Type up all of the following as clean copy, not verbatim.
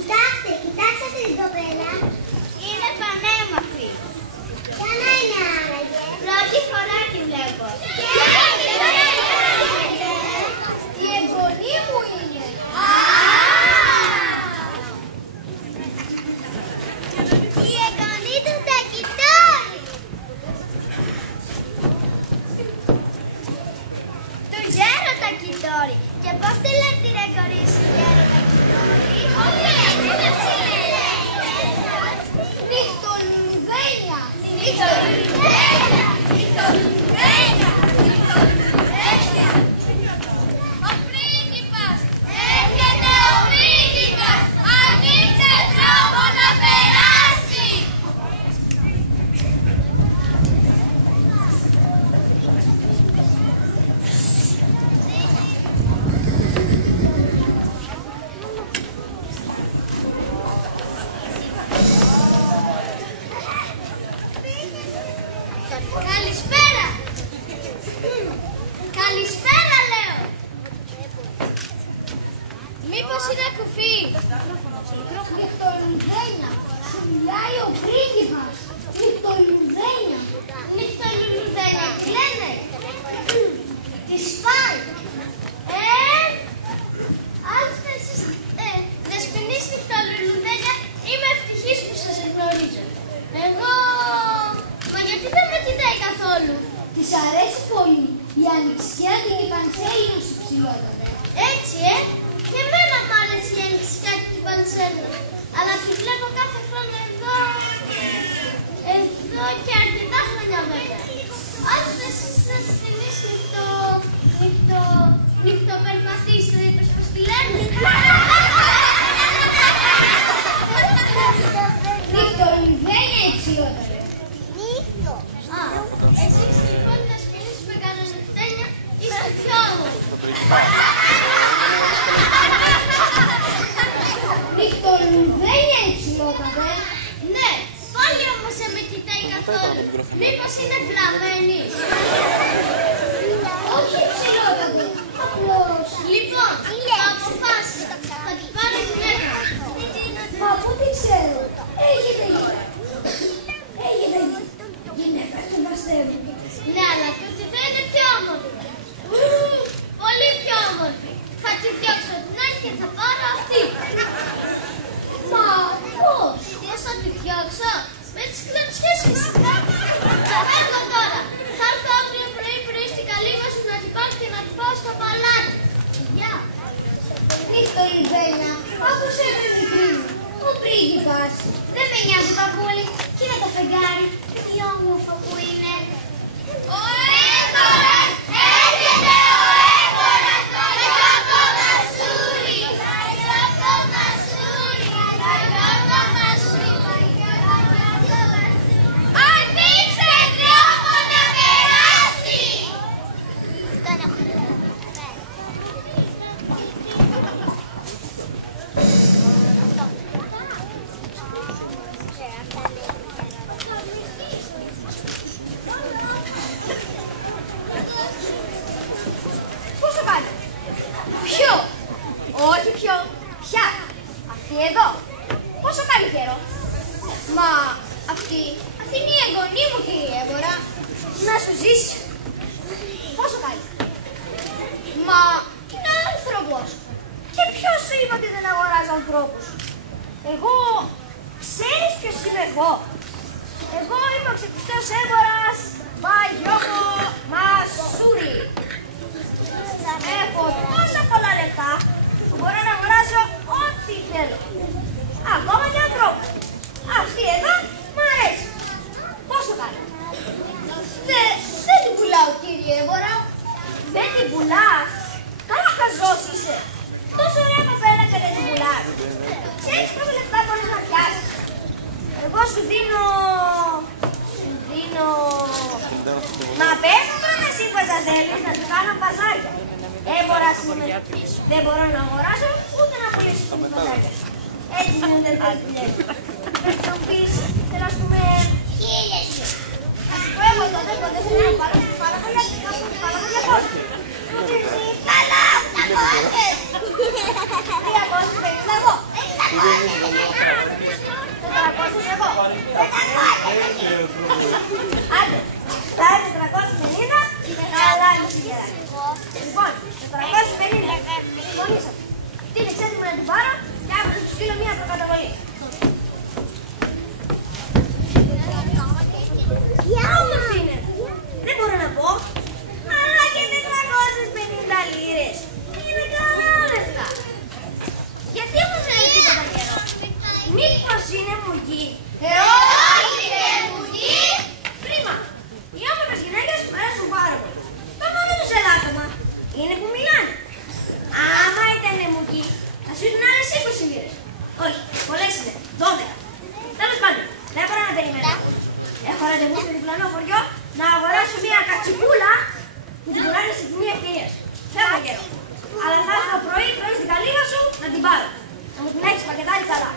Κοιτάξτε, κοιτάξτε την κοπέλα. Είναι πανέμορφη. Ποια να είναι άραγε? Πρώτη φορά τη βλέπω. Η εγγονή μου είναι. Η εγγονή του Τακιτόρη. Του Γέρο Τακιτόρη. Και πώς τη λέει την εγγονή σου, Γέρο Τακιτόρη? Νυχτολουδένια. Νυχτολουδένια. Νυχτολουδένια. Νυχτολουδένια. Ο πρίγκιπας. Έρχεται ο πρίγκιπας. Ανοίξτε δρόμο να περάσει. Καλησπέρα! Καλησπέρα, λέω! Μήπως είναι κουφί? Νυχτολουδένια! Σου μιλάει ο πρίγκιπας! Νυχτολουδένια! Νυχτολουδένια! Τι λένε? Τη σπάει! Άλλωστε εσείς δεσποινής Νυχτολουδένια, είμαι ευτυχής που σας γνωρίζω. Εγώ... Μα γιατί δεν με κοιτάει καθόλου? Της αρέσει πολύ. Η ανοιξιά την η Πανσέλινος σου ψηλότατε. Έτσι, Και εμένα μ' άρεσε η ανοιξιά και την Πανσέλινος. Αλλά τη βλέπω κάθε χρόνο εδώ και αρκετά χρόνια βέβαια. Άλλωστε εσείς σας θυμείς νυχτοπερπατήστε, είπες πως τη λένε. Νυχτολουδένια υψηλότερε. Νύχτο. Εσείς λοιπόν θα σπινήσεις με κανονιχτένια, είστε πιο όμορφοι. Νυχτολουδένια υψηλότερε. Ναι, πάλι όμως δεν με κοιτάει καθόλου. Μήπως είναι βλαμμένη? Όχι υψηλότερε. Απλώς. Λοιπόν, θα αποφάσισα. Θα την πάρω γυναίκα. Μα πού την ξέρω? Έχετε γυναίκα. Γυναίκα, τον βαστεύω. Ναι, αλλά τούτη δεν είναι πιο όμορφη. Πολύ πιο όμορφη. Θα τη διώξω την άλλη και θα πάρω αυτή. Μα πώς? Πώς θα τη διώξω? Με τις κλωτσιές φυσικά. Έρχω τώρα. Θα έρθω αύριο πρωί στην καλύβα σου να την πάρω και να την πάω στο παλάτι. Γεια. Νυχτολουδένια, όπως έπρεπε μικρή μου. Ο πρίγκιπας. Δεν με νοιάζει παππούλη. Κοίτα το φεγγάρι. Τι όμορφο που είναι. Ο έμπορας! Έρχεται ο έμπορας! Εγώ το μασούρι! Εγώ το μασούρι! Εγώ το μασούρι! Ανοίξτε δρόμο να περάσει! Πόσο κάνει? Ποιο? Όχι ποιο. Ποια? Αυτή εδώ. Πόσο κάνει καιρό? Μα αυτή είναι η εγγονή μου, κύριε έμπορα. Να σου ζήσει. Πόσο κάνει? Μα είναι άνθρωπος. Και ποιος σου είπε ότι δεν αγοράζω ανθρώπους? Εγώ... Ξέρεις ποιος είμαι εγώ? Εγώ είμαι ο ξεπιστός έμπορας Βαγιώκο Μασούρι. Έχω τόσα πολλά λεφτά που μπορώ να αγοράσω ό,τι θέλω. Ακόμα και ανθρώπους. Αυτή εδώ μ' αρέσει. Πόσο κάνει? Δεν την πουλάω, κύριε έμπορα. Δεν την πουλάς? Καλά χαζός είσαι. Τόσο ωραία κοπέλα και δεν την πουλάς. Ξέρεις πόσα λεφτά μπορείς να πιάσεις? Εγώ σου δίνω... Μα πες μου πρώτα εσύ πόσα θέλεις, να σου κάνω παζάρια. Έμπορας είμαι. Δεν μπορώ να αγοράσω ούτε να πουλήσω τις παζάρια. Έτσι γίνονται τις δουλειές. Πρέπει να πεις, θέλω ας πούμε... Χίλιες. Ας πω εγώ τότε ποτέ θέλω να πάρω παραπολιά πώς. Καλά, 800. 350 εγώ. εγώ. Άντε, θα είναι 450 και καλά είναι συγκεράκι. Λοιπόν, 450. Συμφωνήσαμε. Τι είναι εξέτοιμο να την πάρω και αύριο θα σου στείλω μία προκαταβολή. Όμως είναι. Δεν μπορώ να πω. Αλλά και 450 λίρες. Είναι καλά λεφτά. Γιατί όμως δεν έχει τίποτα καιρό. Μήπως είναι μουγγί. Όχι είναι μουγγί. Κρίμα. Οι όμορφες γυναίκες μου αρέσουν πάρα πολύ. Το μόνο τους ελάττωμα είναι που μιλάνε. Άμα ήταν μουγγί, θα σου ήταν άλλες 20 λίρες. Όχι, πολλές είναι. 12. Τέλος πάντων, δεν μπορώ να περιμένω. Έχω ραντεβού στο διπλανό χωριό να αγοράσω μια κατσικούλα που την πουλάνε σε τιμή ευκαιρίας. Φεύγω καιρό. Αλλά θα έρθω πρωί στην καλύβα σου να την πάρω. Να μου την έχεις πακετάρει καλά.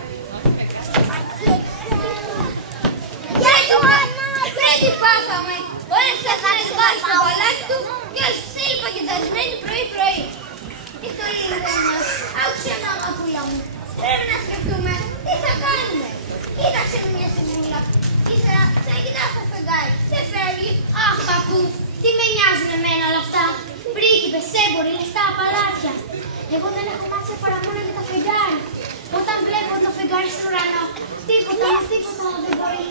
Γεια σου, μάνα! Πριν την πάθαμε. Όλες σας να σπάσει το παλάτι του και ως θέλει πακεταρισμένη πρωί-πρωί. Η στολή μας. Άκουσε μαμαπούλα μου. Πρέπει να σκεφτούμε τι θα κάνουμε. Κοίταξε με μια στιγμούλα. Ύστερα θα κοιτάς το φεγγάρι. Σε φεύγει. Αχ, παππού, τι με νοιάζουν εμένα όλα αυτά. Πρίγκιπες, έμποροι, λεφτά, παλάτια. Εγώ δεν έχω μάτια παρά μόνο για τα φεγγάρι. Όταν βλέπω το φεγγάρι στον ουρανό, τίποτα δεν μπορεί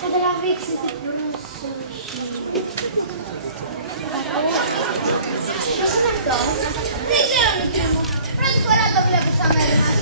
να τραβήξει την προσοχή. Ποιος είναι αυτός? Δεν ξέρω, μικρή μου. Πρώτη φορά το βλέπω στα μέρη μας.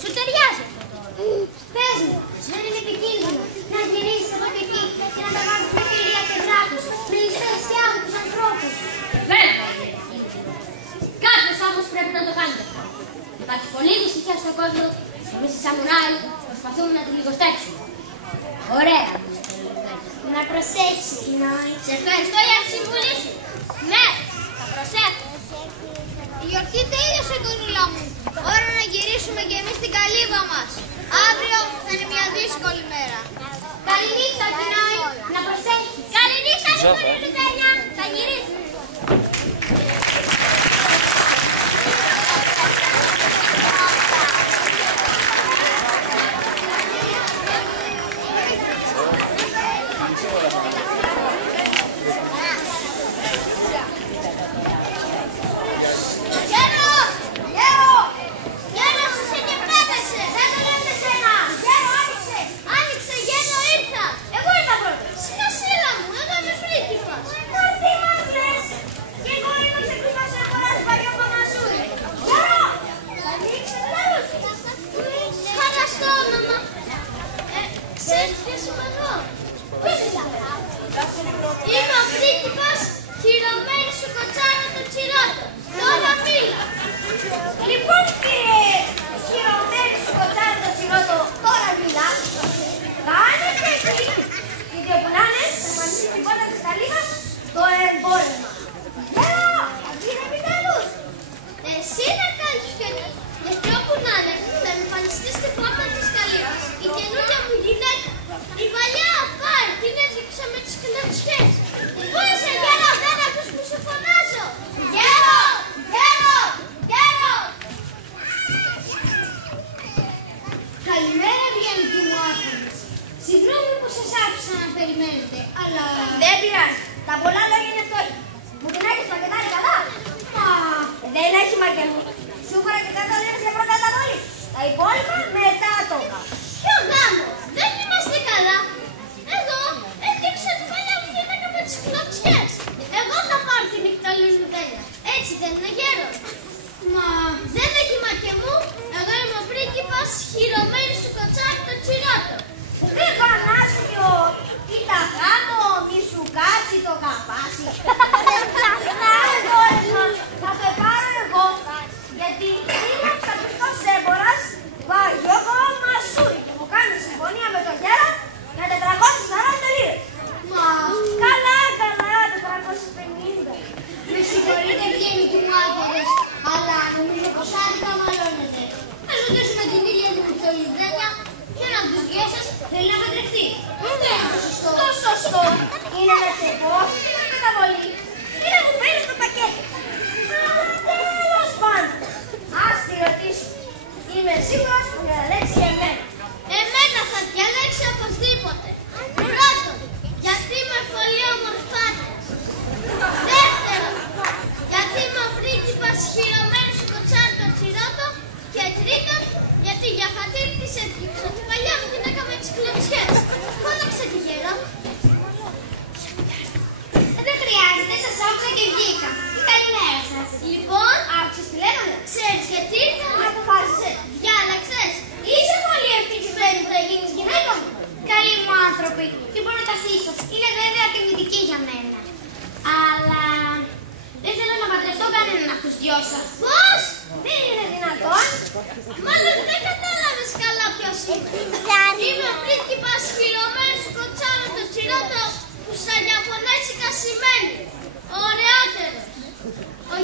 Σου ταιριάζει αυτό τώρα. Πες μου, δεν είναι επικίνδυνο να γυρίσεις εδώ και εκεί και να τα βάζεις με φιλία και τράπους, με ληστές και άδικους ανθρώπους. Βέβαια είναι επικίνδυνο. Κάποιος όμως πρέπει να το κάνει αυτό. Υπάρχει πολλή δυστυχία στον κόσμο και εμείς οι σαμουράι προσπαθούμε να τη λιγοστέψουμε. Ωραία. Να προσέξεις, κοινόι. Σε ευχαριστώ για τη συμβουλή σου. Ναι, θα προσέχω. Η γιορτή τέλειωσε, κονούλα μου. Ώρα να γυρίσουμε κι εμείς στην καλύβα μας. Αύριο θα είναι μια δύσκολη μέρα. Καληνύχτα, κοινόι. Να προσέχεις. Καληνύχτα, Λουδένια. Θα γυρίσουμε. Εγώ ήρθα πρώτα. Συνασίλα μου, εγώ είμαι πρίγκιπας. Τι μας λες? περιμένετε, αλλά... Δεν πειράζει. Τα πολλά λόγια είναι φτώχεια. Μου την έχεις πακετάρει καλά. Μα... Δεν έχει μαρκελού. Σου φέρα και 4 λίρες για πρώτα καταβολή. Τα υπόλοιπα μετά το γάμο. Ποιο γάμο, δεν είμαστε καλά. Εγώ έδειξα τη μέλα μου γυναίκα με τις κλωτσιές. Εγώ θα πάρω την νυχταλιζουδένια. Έτσι δεν είναι γέρος. Μα δεν έχει μακεμού. Εγώ είμαι ο πρίγκιπας χειρωμένη σου κοτσάρι το τσιρότο. Δεν πανάσιο ή τα γάμο, μη σου κάτσει το καπάσι. Θα το πάρω εγώ, γιατί είμαι ξαπιστός έμπορας, βάζω εγώ μασούρι και μου κάνει συμφωνία με τον γέρο για 440 λίρες. Μα Καλά, 450. με συγχωρείτε ευγενικοί μου άπορες, αλλά νομίζω πως άδικα μαλώνετε. Θα ζητήσουμε την ίδια την νυχταλιζουδένια και ένα από τους δυο σας θέλει να παντρευτεί. Αυτό είναι το σωστό. Το σωστό είναι να τσεπώσει την καταβολή ή να μου φέρεις το πακέτο. Τέλος πάντων, ας τη ρωτήσω. Είμαι σίγουρος που θα διαλέξει εμένα. Εμένα θα διαλέξει οπωσδήποτε. Πρώτον, γιατί είμαι πολύ ομορφάτης. Δεύτερον, γιατί είμαι ο πρίγκιπας χειρωμένος σου κοτσάρι το τσιρότο. Και τρίτον, γιατί για χατήρι της έδειξα την παλιά μου γυναίκα με τις κλωτσιές. Φώναξε τη γέρο. Δεν χρειάζεται, σας άκουσα και βγήκα. Καλημέρα σας. Λοιπόν, Άκουσες τι λέγανε. ξέρεις γιατί ήρθα. Αποφάσισες. Διάλεξες. Είσαι πολύ ευτυχισμένη που θα γίνεις γυναίκα μου. Καλοί μου άνθρωποι, την πρότασή σας είναι βέβαια τιμητική για μένα. Αλλά δεν θέλω να παντρευτώ κανέναν από τους δυο σας. Πώς? Δεν είναι δυνατόν. Μάλλον δεν κατάλαβες καλά ποιος είμαι. Είμαι ο πρίγκιπας χειρωμένος σου κοτσάρι το τσιρότο που στα Ιαπωνέζικα σημαίνει ο ωραιότερος, ο